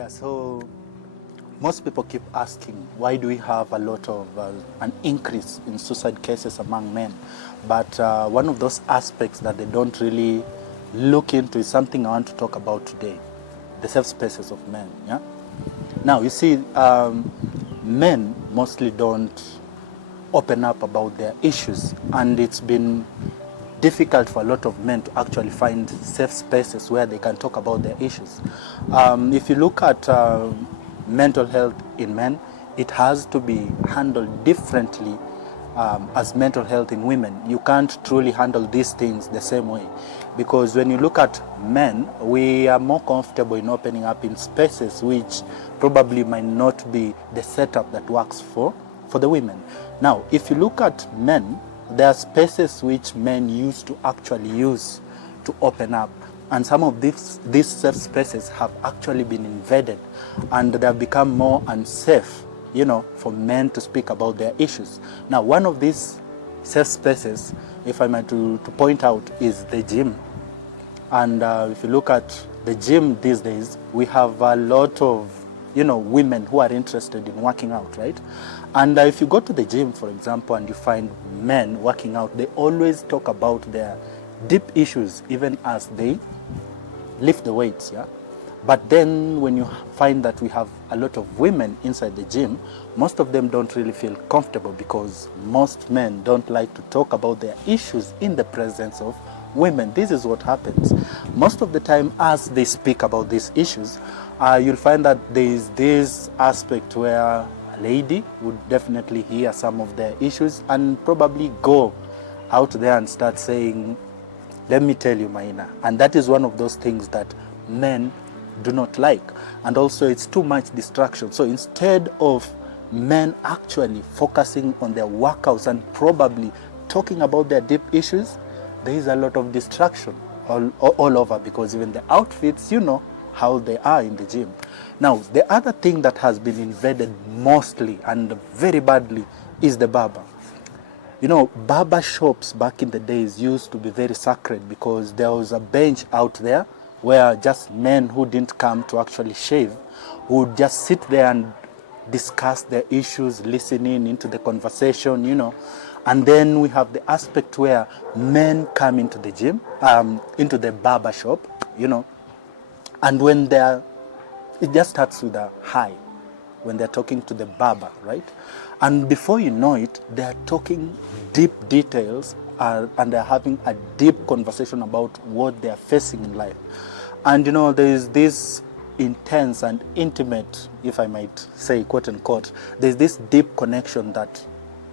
Yeah, so most people keep asking, why do we have a lot of an increase in suicide cases among men? But one of those aspects that they don't really look into is something I want to talk about today, the safe spaces of men. Yeah. Now, you see, men mostly don't open up about their issues, and it's been difficult for a lot of men to actually find safe spaces where they can talk about their issues. If you look at mental health in men, it has to be handled differently as mental health in women. You can't truly handle these things the same way, because when you look at men, we are more comfortable in opening up in spaces which probably might not be the setup that works for the women. Now, if you look at men, there are spaces which men used to actually use to open up, and some of these safe spaces have actually been invaded, and they have become more unsafe, for men to speak about their issues. Now, one of these safe spaces, if I might to point out, is the gym. And if you look at the gym these days, we have a lot of women who are interested in working out, right? And if you go to the gym, for example, and you find men working out, they always talk about their deep issues even as they lift the weights, yeah? But then when you find that we have a lot of women inside the gym, most of them don't really feel comfortable, because most men don't like to talk about their issues in the presence of women. This is what happens. Most of the time, as they speak about these issues, you'll find that there is this aspect where a lady would definitely hear some of their issues and probably go out there and start saying, let me tell you, Maina. And that is one of those things that men do not like. And also, it's too much distraction. So instead of men actually focusing on their workouts and probably talking about their deep issues, there is a lot of distraction all over, because even the outfits, how they are in the gym. Now, the other thing that has been invaded mostly and very badly is the barber. Barber shops back in the days used to be very sacred, because there was a bench out there where just men who didn't come to actually shave would just sit there and discuss their issues, listening into the conversation, And then we have the aspect where men come into the gym, into the barber shop, and when it just starts with a hi, when they're talking to the barber, right? And before you know it, they're talking deep details, and they're having a deep conversation about what they're facing in life. And there is this intense and intimate, if I might say, quote unquote, there's this deep connection that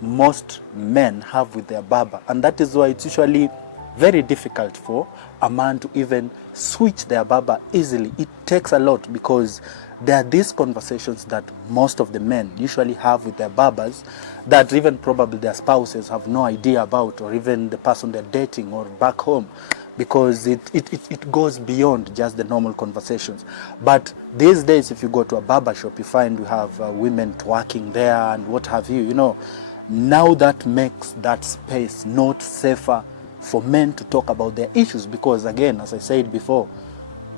most men have with their barber. And that is why it's usually very difficult for a man to even switch their barber easily. It takes a lot, because there are these conversations that most of the men usually have with their barbers that even probably their spouses have no idea about, or even the person they're dating or back home, because it goes beyond just the normal conversations. But these days, if you go to a barber shop, you find you have women twerking there and what have you, Now that makes that space not safer for men to talk about their issues, because again, as I said before,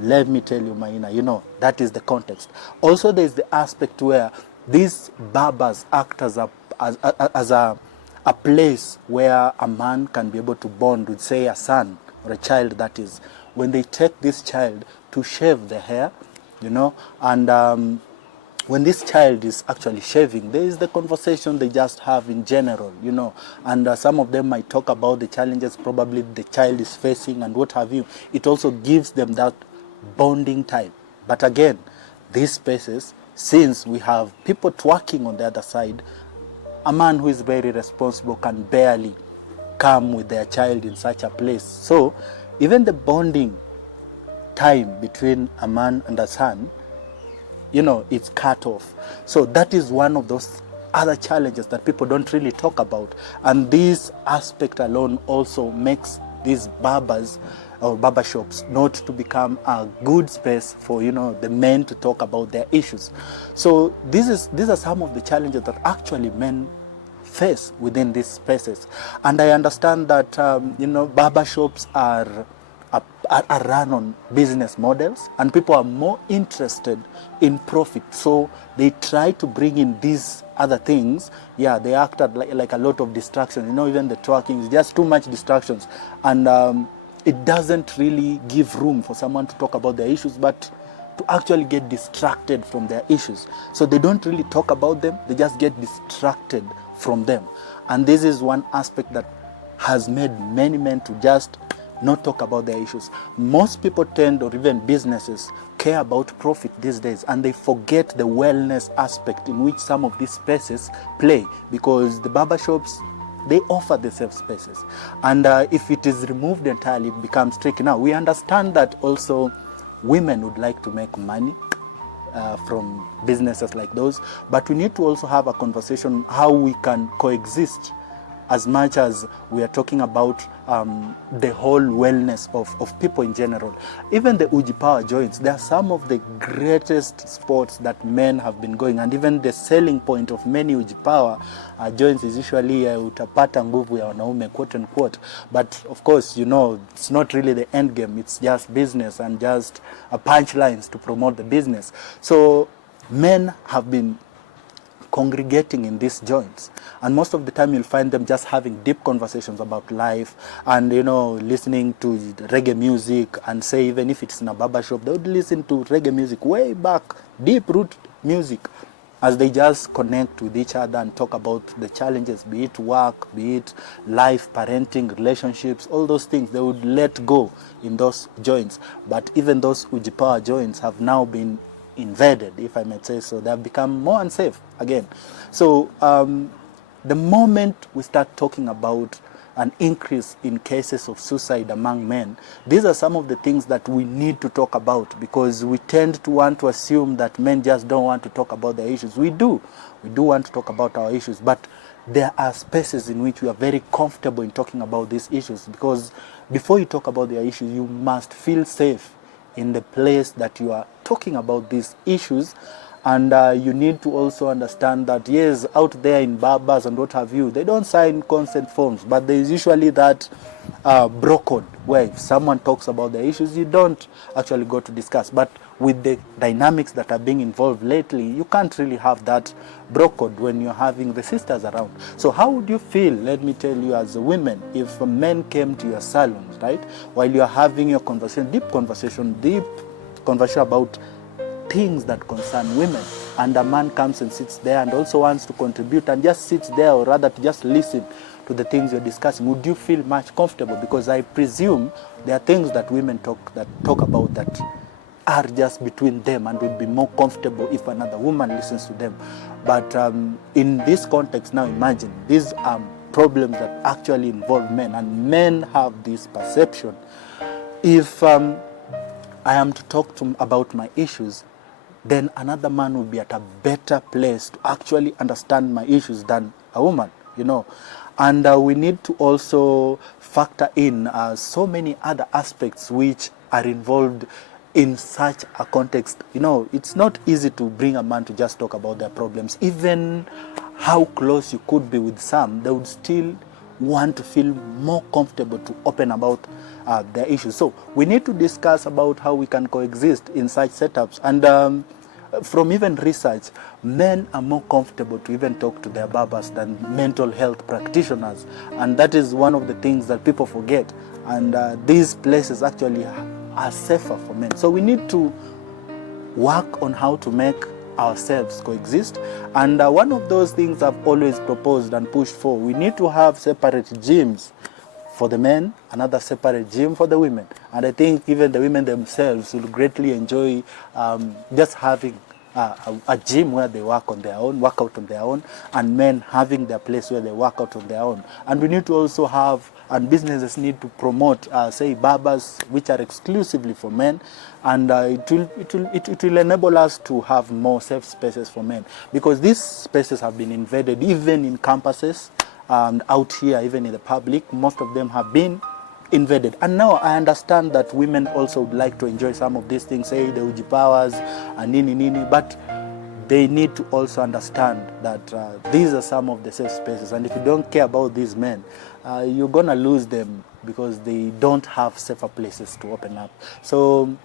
let me tell you, Maina, that is the context. Also, there's the aspect where these barbers act as a place where a man can be able to bond with, say, a son or a child, that is, when they take this child to shave the hair, and when this child is actually shaving, there is the conversation they just have in general, and some of them might talk about the challenges probably the child is facing and what have you. It also gives them that bonding time. But again, these spaces, since we have people twerking on the other side, a man who is very responsible can barely come with their child in such a place. So even the bonding time between a man and a son, it's cut off. So that is one of those other challenges that people don't really talk about. And this aspect alone also makes these barbers or barber shops not to become a good space for, the men to talk about their issues. So these are some of the challenges that actually men face within these spaces. And I understand that, barber shops are are run on business models, and people are more interested in profit. So they try to bring in these other things. Yeah, they act at like a lot of distractions. You know, even the talking is just too much distractions, and it doesn't really give room for someone to talk about their issues, but to actually get distracted from their issues. So they don't really talk about them, they just get distracted from them. And this is one aspect that has made many men to just not talk about their issues. Most people tend, or even businesses, care about profit these days, and they forget the wellness aspect in which some of these spaces play, because the barbershops, they offer the safe spaces. And if it is removed entirely, it becomes tricky. Now, we understand that also women would like to make money from businesses like those, but we need to also have a conversation how we can coexist, as much as we are talking about the whole wellness of people in general. Even the Uji Power joints, they are some of the greatest sports that men have been going, and even the selling point of many Uji Power joints is usually utapata nguvu ya wanaume, quote unquote. But of course, you know, it's not really the end game, it's just business and just punchlines to promote the business. So men have been congregating in these joints, and most of the time you'll find them just having deep conversations about life, and you know, listening to reggae music, and say even if it's in a barber shop, they would listen to reggae music way back, deep root music, as they just connect with each other and talk about the challenges, be it work, be it life, parenting, relationships, all those things they would let go in those joints. But even those Uji Power joints have now been invaded, if I might say so. They have become more unsafe again. So the moment we start talking about an increase in cases of suicide among men, these are some of the things that we need to talk about, because we tend to want to assume that men just don't want to talk about their issues. We do want to talk about our issues, but there are spaces in which we are very comfortable in talking about these issues, because before you talk about their issues, you must feel safe in the place that you are talking about these issues. And you need to also understand that, yes, out there in barbers and what have you, they don't sign consent forms, but there is usually that bro code where if someone talks about the issues, you don't actually go to discuss. But with the dynamics that are being involved lately, you can't really have that bro code when you're having the sisters around. So how would you feel, let me tell you, as a women, if men came to your salons, right, while you're having your conversation, deep conversation about things that concern women, and a man comes and sits there and also wants to contribute and just sits there, or rather to just listen to the things you're discussing? Would you feel much comfortable? Because I presume there are things that women talk about that are just between them, and would be more comfortable if another woman listens to them. But in this context now, imagine these are problems that actually involve men, and men have this perception: if I am to talk about my issues, then another man will be at a better place to actually understand my issues than a woman, you know. And we need to also factor in so many other aspects which are involved in such a context. You know, it's not easy to bring a man to just talk about their problems. Even how close you could be with some, they would still want to feel more comfortable to open about their issues. So we need to discuss about how we can coexist in such setups. And from even research, men are more comfortable to even talk to their barbers than mental health practitioners. And that is one of the things that people forget. And these places actually are safer for men. So we need to work on how to make ourselves coexist. And one of those things I've always proposed and pushed for, we need to have separate gyms for the men, another separate gym for the women. And I think even the women themselves will greatly enjoy just having a gym where they work out on their own, and men having their place where they work out on their own. And we need to also have, and businesses need to promote, say, barbers which are exclusively for men, and it will enable us to have more safe spaces for men, because these spaces have been invaded even in campuses, and out here, even in the public. Most of them have been invaded. And now I understand that women also would like to enjoy some of these things, say the Uji Powers and nini, but they need to also understand that these are some of the safe spaces, and if you don't care about these men, you're gonna lose them because they don't have safer places to open up. So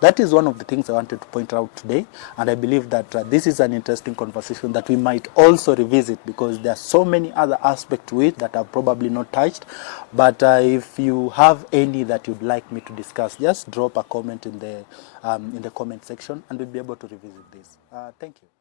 that is one of the things I wanted to point out today, and I believe that this is an interesting conversation that we might also revisit, because there are so many other aspects to it that I've probably not touched. But if you have any that you'd like me to discuss, just drop a comment in the comment section, and we'll be able to revisit this. Thank you.